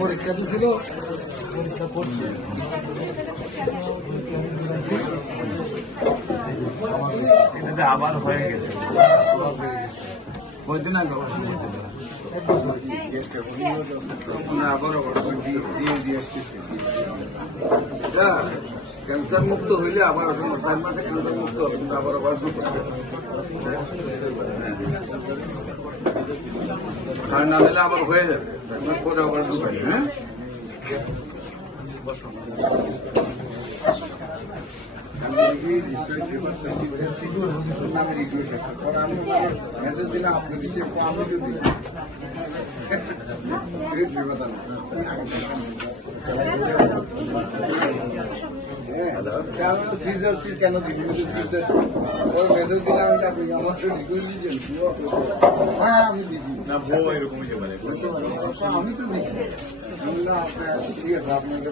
পরীক্ষা দিয়েছিল, পরীক্ষা পড়ছে এটাতে আবার হয়ে গেছে। কয়দিন আগে অবশ্য হয়েছিল, আবারও দিয়ে আসতেছে। ক্যান্সার মুক্ত হইলে আবার 4 মাসে ক্যান্সার মুক্ত হবে, কিন্তু আবার শুরু করবে। আর না নিলে আবার হয়ে যাবে, 4 মাস পরে আবার শুরু করবে। হ্যাঁ, মেসেজ দিলাম আপনি দিচ্ছে, আমি তো দিলাম। কেন মেসেজ দিলাম আপনি আমার হ্যাঁ আমি দিচ্ছি, আমি তো দিচ্ছি। ঠিক আছে আপনাকে